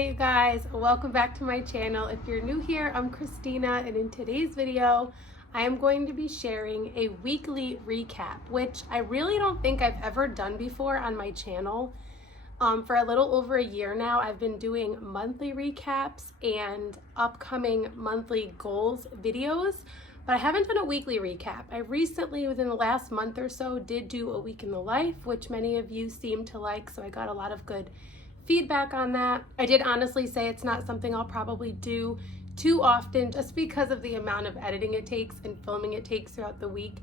Hey you guys, welcome back to my channel. If you're new here, I'm Christina, and in today's video I am going to be sharing a weekly recap, which I really don't think I've ever done before on my channel. For a little over a year now, I've been doing monthly recaps and upcoming monthly goals videos, but I haven't done a weekly recap. I recently, within the last month or so, did do a week in the life, which many of you seem to like, so I got a lot of good feedback on that. I did honestly say it's not something I'll probably do too often, just because of the amount of editing it takes and filming it takes throughout the week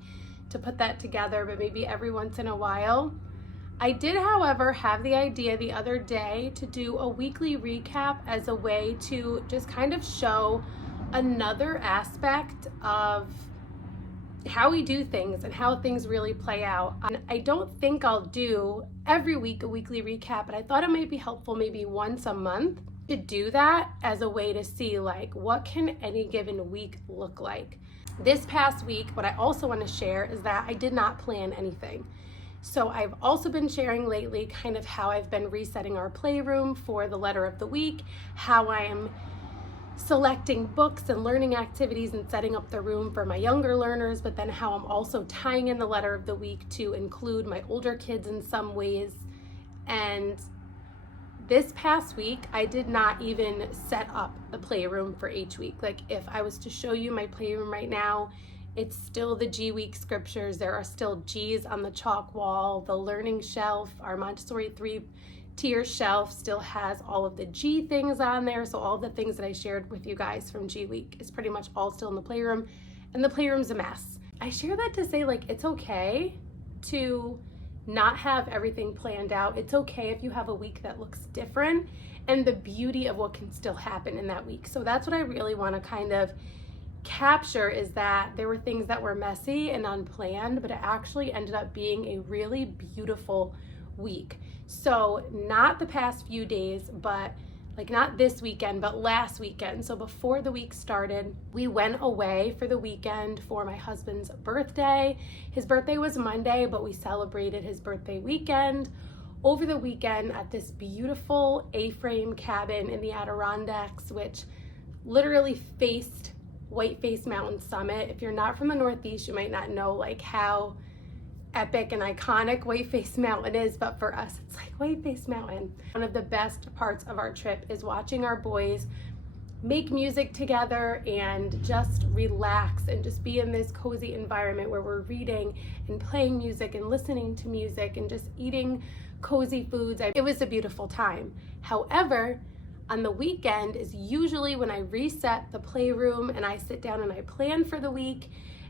to put that together, but maybe every once in a while. I did, however, have the idea the other day to do a weekly recap as a way to just kind of show another aspect of how we do things and how things really play out. I don't think I'll do every week a weekly recap, but I thought it might be helpful maybe once a month to do that as a way to see like what can any given week look like. This past week, what I also want to share is that I did not plan anything. So I've also been sharing lately kind of how I've been resetting our playroom for the letter of the week, how I am selecting books and learning activities and setting up the room for my younger learners, but then how I'm also tying in the letter of the week to include my older kids in some ways. And this past week, I did not even set up the playroom for each week. Like if I was to show you my playroom right now, it's still the G week scriptures. There are still G's on the chalk wall. The learning shelf, our Montessori 3-tier shelf, still has all of the G things on there. So all the things that I shared with you guys from G week is pretty much all still in the playroom, and the playroom's a mess. I share that to say like it's okay to not have everything planned out. It's okay if you have a week that looks different, and the beauty of what can still happen in that week. So that's what I really want to kind of capture, is that there were things that were messy and unplanned, but it actually ended up being a really beautiful week. So not the past few days, but like not this weekend, but last weekend. So before the week started, we went away for the weekend for my husband's birthday. His birthday was Monday, but we celebrated his birthday weekend over the weekend at this beautiful A-frame cabin in the Adirondacks, which literally faced Whiteface Mountain Summit. If you're not from the Northeast, you might not know like how epic and iconic Whiteface Mountain is, but for us it's like Whiteface Mountain. One of the best parts of our trip is watching our boys make music together and just relax and just be in this cozy environment where we're reading and playing music and listening to music and just eating cozy foods. It was a beautiful time. However, on the weekend is usually when I reset the playroom and I sit down and I plan for the week.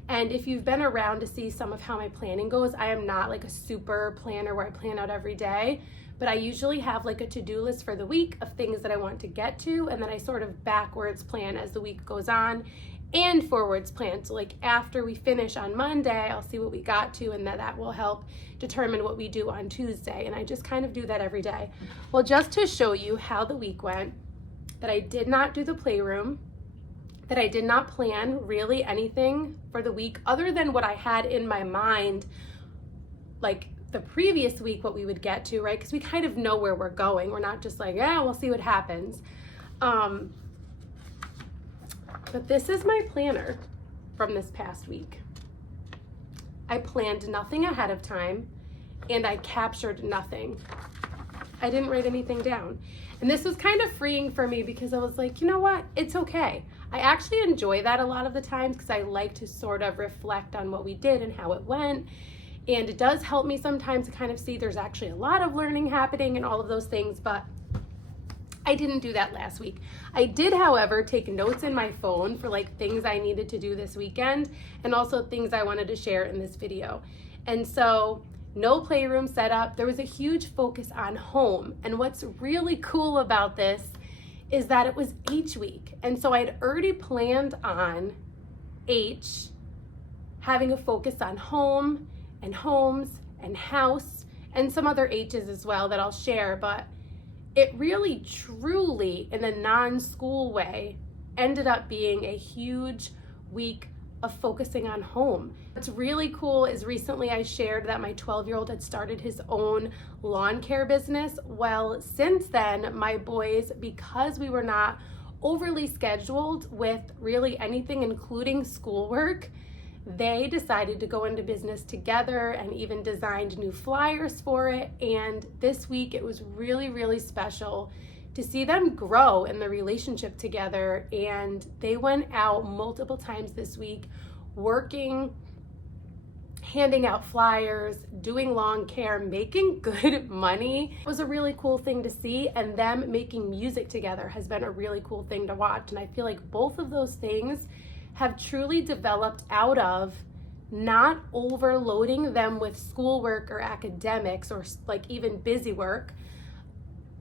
And if you've been around to see some of how my planning goes, I am not like a super planner where I plan out every day, but I usually have like a to-do list for the week of things that I want to get to, and then I sort of backwards plan as the week goes on and forwards plan. So like after we finish on Monday, I'll see what we got to, and that will help determine what we do on Tuesday. And I just kind of do that every day. Well, just to show you how the week went, that I did not do the playroom, that I did not plan really anything for the week other than what I had in my mind, like the previous week, what we would get to, right? Because we kind of know where we're going. We're not just like, yeah, we'll see what happens. But this is my planner from this past week. I planned nothing ahead of time, and I captured nothing. I didn't write anything down. And this was kind of freeing for me because I was like, you know what? It's okay. I actually enjoy that a lot of the times because I like to sort of reflect on what we did and how it went. And it does help me sometimes to kind of see there's actually a lot of learning happening and all of those things, but I didn't do that last week. I did, however, take notes in my phone for like things I needed to do this weekend and also things I wanted to share in this video. And so no playroom set up. There was a huge focus on home. And what's really cool about this is that it was H week. And so I'd already planned on H having a focus on home and homes and house and some other H's as well that I'll share. But it really truly, in a non-school way, ended up being a huge week of focusing on home. What's really cool is recently I shared that my 12-year-old had started his own lawn care business. Well, since then, my boys, because we were not overly scheduled with really anything, including schoolwork, they decided to go into business together and even designed new flyers for it. And this week it was really, really special to see them grow in the relationship together. And they went out multiple times this week working, handing out flyers, doing lawn care, making good money. It was a really cool thing to see, and them making music together has been a really cool thing to watch. And I feel like both of those things have truly developed out of not overloading them with schoolwork or academics or like even busy work,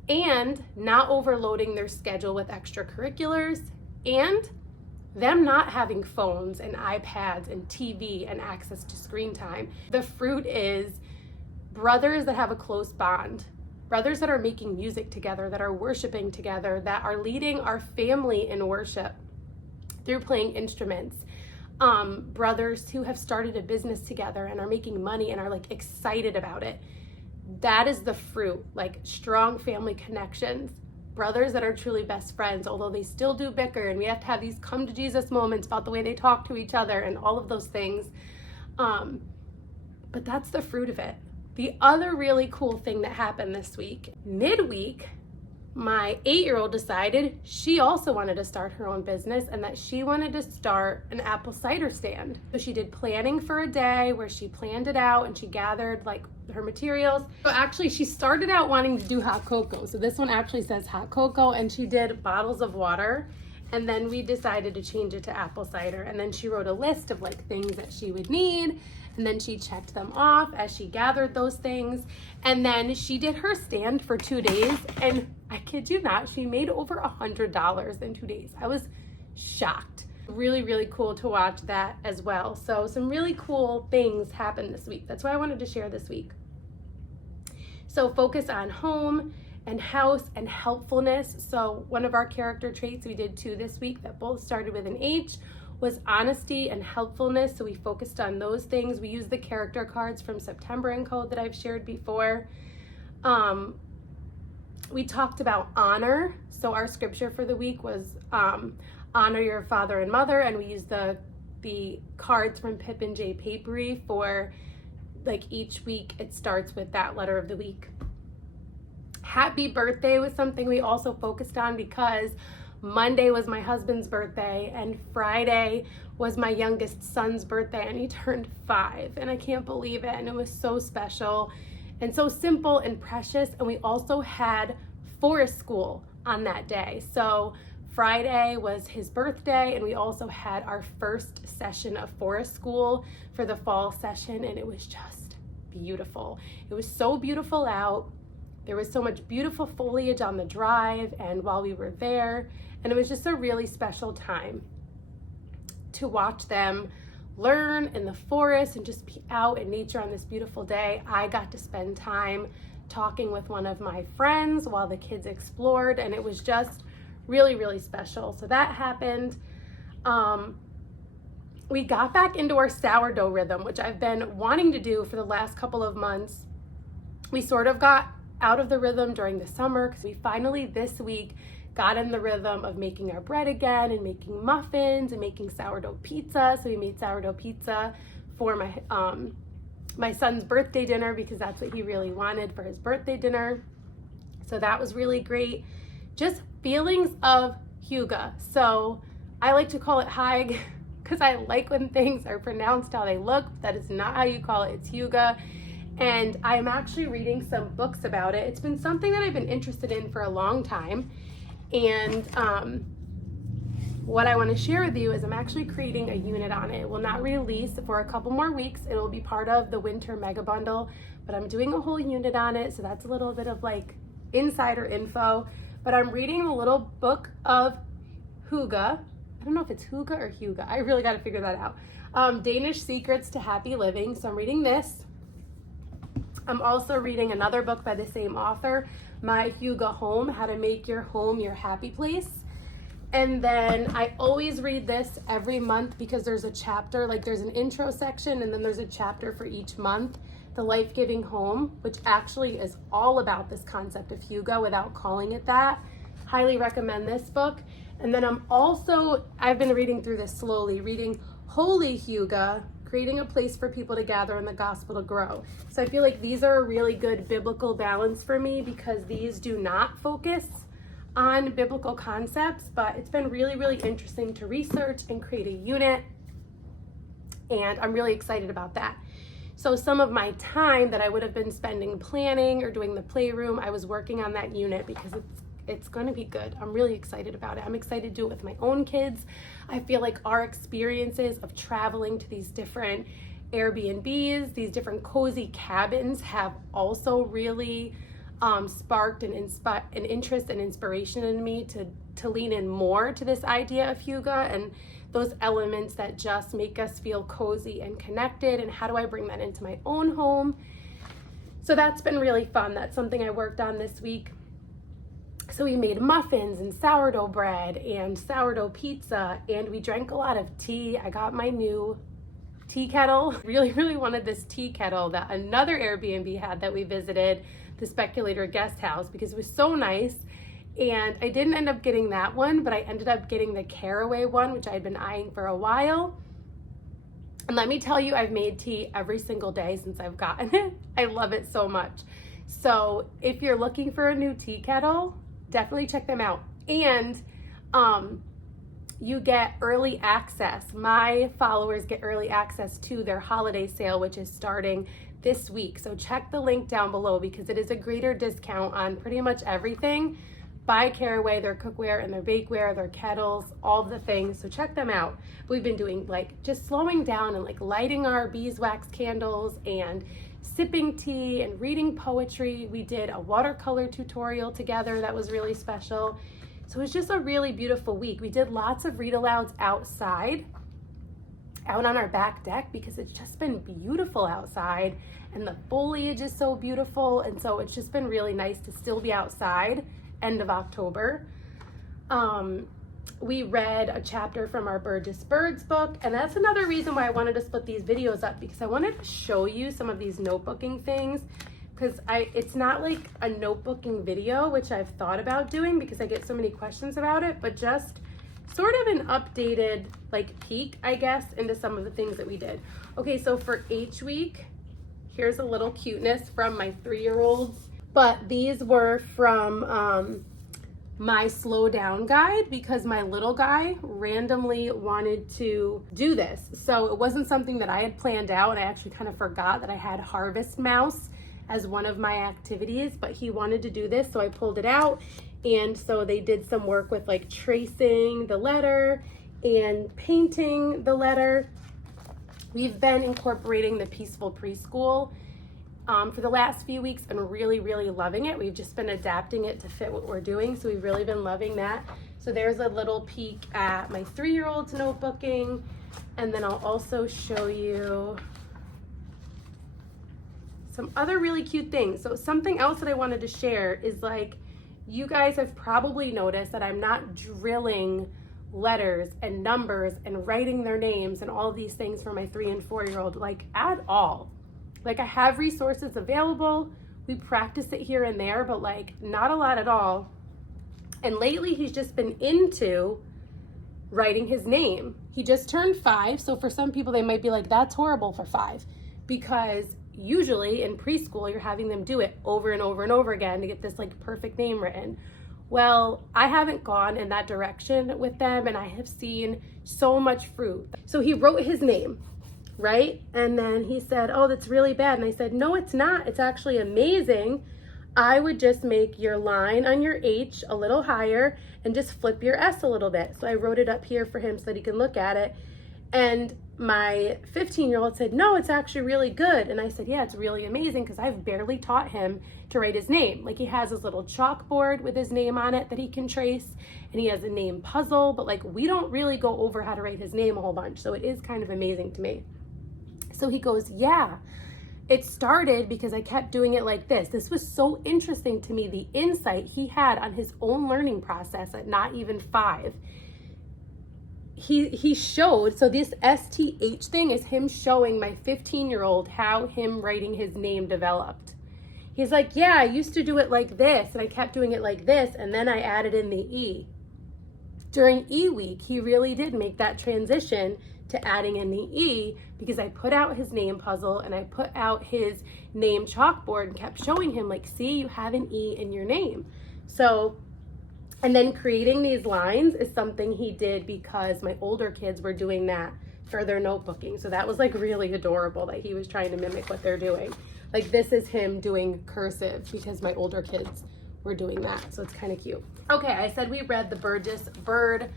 and not overloading their schedule with extracurriculars, and them not having phones and iPads and TV and access to screen time. The fruit is brothers that have a close bond, brothers that are making music together, that are worshiping together, that are leading our family in worship through playing instruments. Brothers who have started a business together and are making money and are like excited about it. That is the fruit, like strong family connections. Brothers that are truly best friends, although they still do bicker, and we have to have these come to Jesus moments about the way they talk to each other and all of those things. But that's the fruit of it. The other really cool thing that happened this week, midweek, my 8-year-old decided she also wanted to start her own business and that she wanted to start an apple cider stand. So she did planning for a day where she planned it out and she gathered like her materials. So actually she started out wanting to do hot cocoa. So this one actually says hot cocoa, and she did bottles of water. And then we decided to change it to apple cider. And then she wrote a list of like things that she would need. And then she checked them off as she gathered those things. And then she did her stand for 2 days. And I kid you not, she made over $100 in 2 days. I was shocked. Really, really cool to watch that as well. So some really cool things happened this week. That's what I wanted to share this week. So focus on home and house and helpfulness. So one of our character traits, we did 2 this week that both started with an H, was honesty and helpfulness. So we focused on those things. We used the character cards from September and Code that I've shared before. We talked about honor. So our scripture for the week was honor your father and mother, and we used the cards from Pip and J Papery for like each week. It starts with that letter of the week. Happy birthday was something we also focused on because Monday was my husband's birthday and Friday was my youngest son's birthday, and he turned 5, and I can't believe it. And it was so special and so simple and precious. And we also had forest school on that day. So Friday was his birthday, and we also had our first session of forest school for the fall session, and it was just beautiful. It was so beautiful out. There was so much beautiful foliage on the drive and while we were there, and it was just a really special time to watch them learn in the forest and just be out in nature on this beautiful day. I got to spend time talking with one of my friends while the kids explored, and it was just really, really special. So that happened. We got back into our sourdough rhythm, which I've been wanting to do for the last couple of months. We sort of got out of the rhythm during the summer because we finally this week got in the rhythm of making our bread again and making muffins and making sourdough pizza. So we made sourdough pizza for my son's birthday dinner because that's what he really wanted for his birthday dinner. So that was really great. Just feelings of Huga. So I like to call it Hig because I like when things are pronounced how they look. That is not how you call it. It's Huga. And I'm actually reading some books about it. It's been something that I've been interested in for a long time. And what I want to share with you is I'm actually creating a unit on it. It will not release for a couple more weeks. It will be part of the winter mega bundle, but I'm doing a whole unit on it. So that's a little bit of like insider info. But I'm reading a little book of Huga. I don't know if it's Huga or Huga. I really got to figure that out. Danish Secrets to Happy Living. So I'm reading this. I'm also reading another book by the same author, My Huga Home, How to Make Your Home Your Happy Place. And then I always read this every month because there's a chapter, like there's an intro section and then there's a chapter for each month. The Life-Giving Home, which actually is all about this concept of Huga without calling it that. Highly recommend this book. And then I've been reading through this slowly, reading Holy Huga, Creating a Place for People to Gather and the Gospel to Grow. So I feel like these are a really good biblical balance for me because these do not focus on biblical concepts, but it's been really, really interesting to research and create a unit. And I'm really excited about that. So some of my time that I would have been spending planning or doing the playroom, I was working on that unit because it's going to be good. I'm really excited about it. I'm excited to do it with my own kids. I feel like our experiences of traveling to these different Airbnbs, these different cozy cabins have also really sparked an interest and inspiration in me to lean in more to this idea of Huga and those elements that just make us feel cozy and connected, and how do I bring that into my own home. So that's been really fun. That's something I worked on this week. So we made muffins and sourdough bread and sourdough pizza, and we drank a lot of tea. I got my new tea kettle. Really, really wanted this tea kettle that another Airbnb had that we visited, the Speculator Guest House, because it was so nice. And I didn't end up getting that one, but I ended up getting the Caraway one, which I'd been eyeing for a while. And let me tell you, I've made tea every single day since I've gotten it. I love it so much. So if you're looking for a new tea kettle, definitely check them out. And you get early access. My followers get early access to their holiday sale, which is starting this week. So check the link down below because it is a greater discount on pretty much everything by Caraway, their cookware and their bakeware, their kettles, all the things. So check them out. We've been doing like just slowing down and like lighting our beeswax candles and sipping tea and reading poetry. We did a watercolor tutorial together that was really special. So it was just a really beautiful week. We did lots of read alouds outside, out on our back deck, because it's just been beautiful outside and the foliage is so beautiful. And so it's just been really nice to still be outside, end of October. We read a chapter from our Burgess Birds book, and that's another reason why I wanted to split these videos up, because I wanted to show you some of these notebooking things, because it's not like a notebooking video, which I've thought about doing because I get so many questions about it, but just sort of an updated like peek, I guess, into some of the things that we did. Okay, so for H week, here's a little cuteness from my 3-year-olds, but these were from my slow down guide because my little guy randomly wanted to do this. So it wasn't something that I had planned out, and I actually kind of forgot that I had Harvest Mouse as one of my activities, but he wanted to do this, so I pulled it out. And so they did some work with like tracing the letter and painting the letter. We've been incorporating the Peaceful Preschool for the last few weeks and really, really loving it. We've just been adapting it to fit what we're doing, so we've really been loving that. So there's a little peek at my 3-year-old's notebooking, and then I'll also show you some other really cute things. So something else that I wanted to share is, like, you guys have probably noticed that I'm not drilling letters and numbers and writing their names and all these things for my 3 and 4-year-old, like, at all. Like, I have resources available. We practice it here and there, but like not a lot at all. And lately he's just been into writing his name. He just turned 5. So for some people, they might be like, that's horrible for 5, because usually in preschool, you're having them do it over and over and over again to get this like perfect name written. Well, I haven't gone in that direction with them, and I have seen so much fruit. So he wrote his name, right? And then he said, oh, that's really bad. And I said, no, it's not. It's actually amazing. I would just make your line on your H a little higher and just flip your S a little bit. So I wrote it up here for him so that he can look at it. And my 15-year-old said, no, it's actually really good. And I said, yeah, it's really amazing, because I've barely taught him to write his name. Like, he has his little chalkboard with his name on it that he can trace, and he has a name puzzle, but like, we don't really go over how to write his name a whole bunch. So it is kind of amazing to me. So he goes, yeah. it started because I kept doing it like this. This was so interesting to me, the insight he had on his own learning process at not even 5. He showed, so this STH thing is him showing my 15-year-old how him writing his name developed. He's like, yeah, I used to do it like this, and I kept doing it like this, and then I added in the E. During E week, he really did make that transition to adding in the E, because I put out his name puzzle and I put out his name chalkboard and kept showing him, like, see, you have an E in your name. So, and then creating these lines is something he did because my older kids were doing that for their notebooking. So that was like really adorable that he was trying to mimic what they're doing. Like, this is him doing cursive because my older kids were doing that. So it's kind of cute. Okay, I said we read the Burgess Bird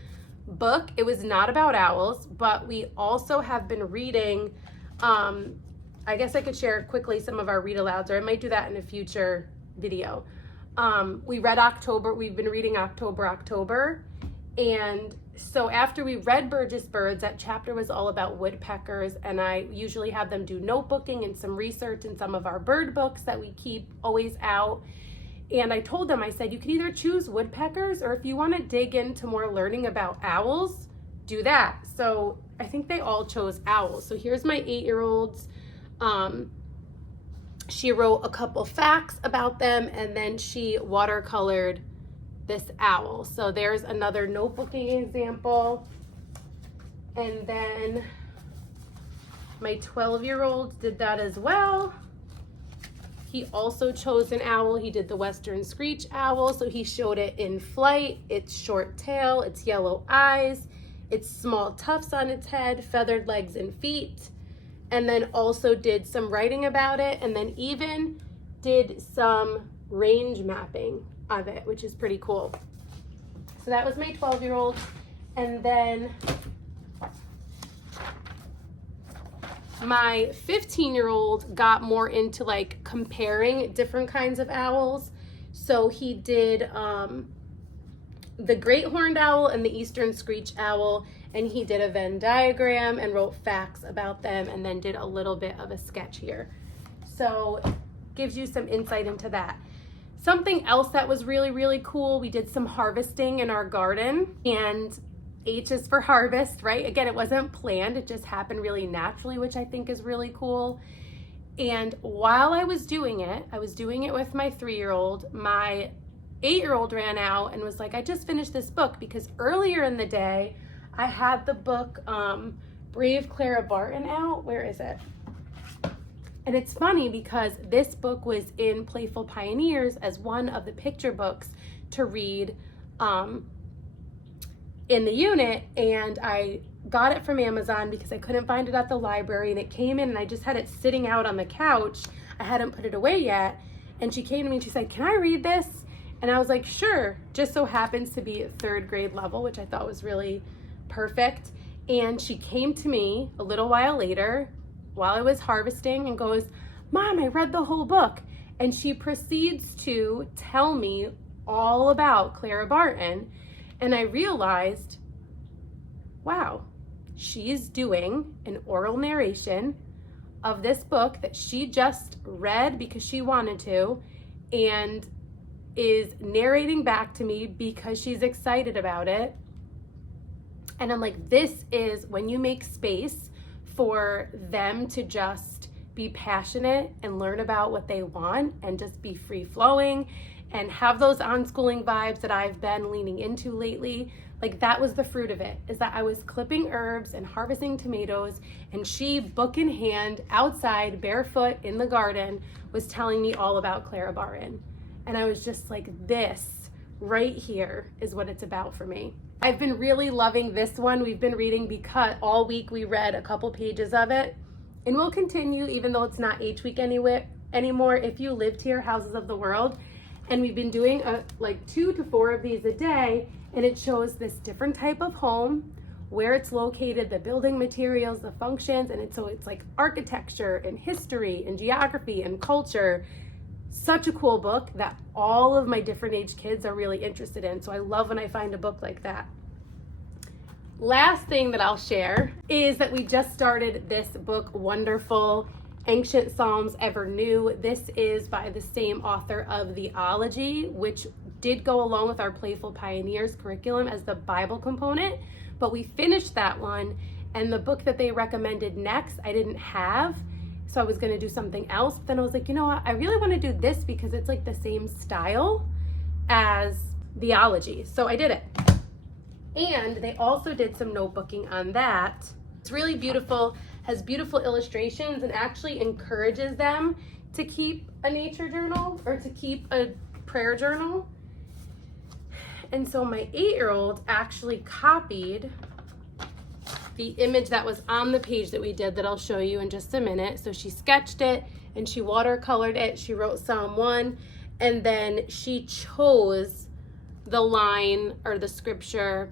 book. It was not about owls, but we also have been reading, I guess I could share quickly some of our read alouds, or I might do that in a future video. We read October, we've been reading October, and so after we read Burgess Birds, that chapter was all about woodpeckers, and I usually have them do notebooking and some research in some of our bird books that we keep always out. And I told them, I said, you can either choose woodpeckers, or if you want to dig into more learning about owls, do that. So I think they all chose owls. So here's my 8-year-old's. She wrote a couple facts about them, and then she watercolored this owl. So there's another notebooking example. And then my 12-year-old did that as well. He also chose an owl. He did the Western Screech owl. So he showed it in flight. It's short tail, it's yellow eyes, it's small tufts on its head, feathered legs and feet. And then also did some writing about it, and then even did some range mapping of it, which is pretty cool. So that was my 12-year-old. And then my 15-year-old got more into like comparing different kinds of owls. So he did the great horned owl and the eastern screech owl, and he did a Venn diagram and wrote facts about them, and then did a little bit of a sketch here. So gives you some insight into that. Something else that was really, really cool, we did some harvesting in our garden, and H is for harvest, right? Again, it wasn't planned, it just happened really naturally, which I think is really cool. And while I was doing it with my 3-year-old, my 8-year-old ran out and was like, I just finished this book, because earlier in the day, I had the book Brave Clara Barton out. Where is it? And it's funny because this book was in Playful Pioneers as one of the picture books to read in the unit, and I got it from Amazon because I couldn't find it at the library, and it came in and I just had it sitting out on the couch. I hadn't put it away yet, and she came to me and she said, can I read this? And I was like, sure. Just so happens to be at 3rd grade level, which I thought was really perfect. And she came to me a little while later while I was harvesting and goes, Mom, I read the whole book. And she proceeds to tell me all about Clara Barton. And I realized, wow, she's doing an oral narration of this book that she just read because she wanted to, and is narrating back to me because she's excited about it. And I'm like, this is when you make space for them to just be passionate and learn about what they want and just be free flowing and have those unschooling vibes that I've been leaning into lately. Like, that was the fruit of it, is that I was clipping herbs and harvesting tomatoes, and she, book in hand, outside, barefoot in the garden, was telling me all about Clara Barton. And I was just like, this right here is what it's about for me. I've been really loving this one. We've been reading because all week we read a couple pages of it, and we'll continue even though it's not H week anymore. If you lived here, Houses of the World, and we've been doing like 2 to 4 of these a day, and it shows this different type of home, where it's located, the building materials, the functions, and it's like architecture and history and geography and culture. Such a cool book that all of my different age kids are really interested in. So I love when I find a book like that. Last thing that I'll share is that we just started this book, Wonderful. Ancient Psalms Ever New. This is by the same author of the Ology, which did go along with our Playful Pioneers curriculum as the Bible component, but we finished that one, and the book that they recommended next I didn't have, so I was going to do something else. But then I was like, you know what, I really want to do this because it's like the same style as the Ology, so I did it. And they also did some notebooking on that. It's really beautiful, has beautiful illustrations, and actually encourages them to keep a nature journal or to keep a prayer journal. And so my 8-year-old actually copied the image that was on the page that we did that I'll show you in just a minute. So she sketched it and she watercolored it. She wrote Psalm 1, and then she chose the line or the scripture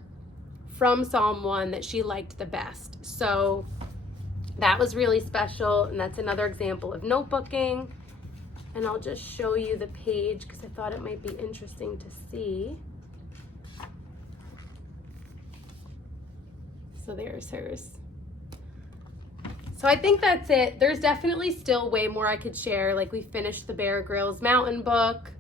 from Psalm 1 that she liked the best. So that was really special, and that's another example of notebooking. And I'll just show you the page because I thought it might be interesting to see. So there's hers. So I think that's it. There's definitely still way more I could share. Like, we finished the Bear Grylls Mountain book.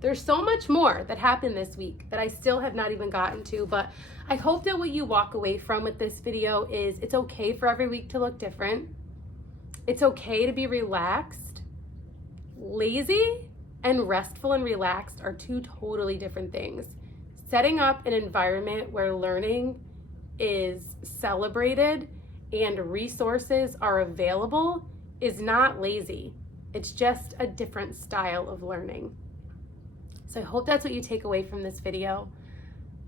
There's so much more that happened this week that I still have not even gotten to, but I hope that what you walk away from with this video is it's okay for every week to look different. It's okay to be relaxed. Lazy and restful and relaxed are two totally different things. Setting up an environment where learning is celebrated and resources are available is not lazy. It's just a different style of learning. So I hope that's what you take away from this video.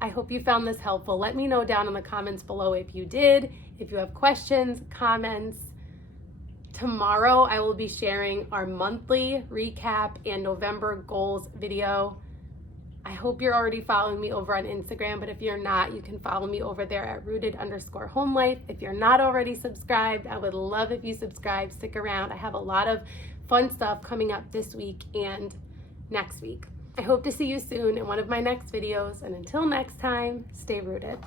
I hope you found this helpful. Let me know down in the comments below if you did, if you have questions, comments. Tomorrow I will be sharing our monthly recap and November goals video. I hope you're already following me over on Instagram, but if you're not, you can follow me over there at rooted_homelife. If you're not already subscribed, I would love if you subscribe. Stick around. I have a lot of fun stuff coming up this week and next week. I hope to see you soon in one of my next videos, and until next time, stay rooted.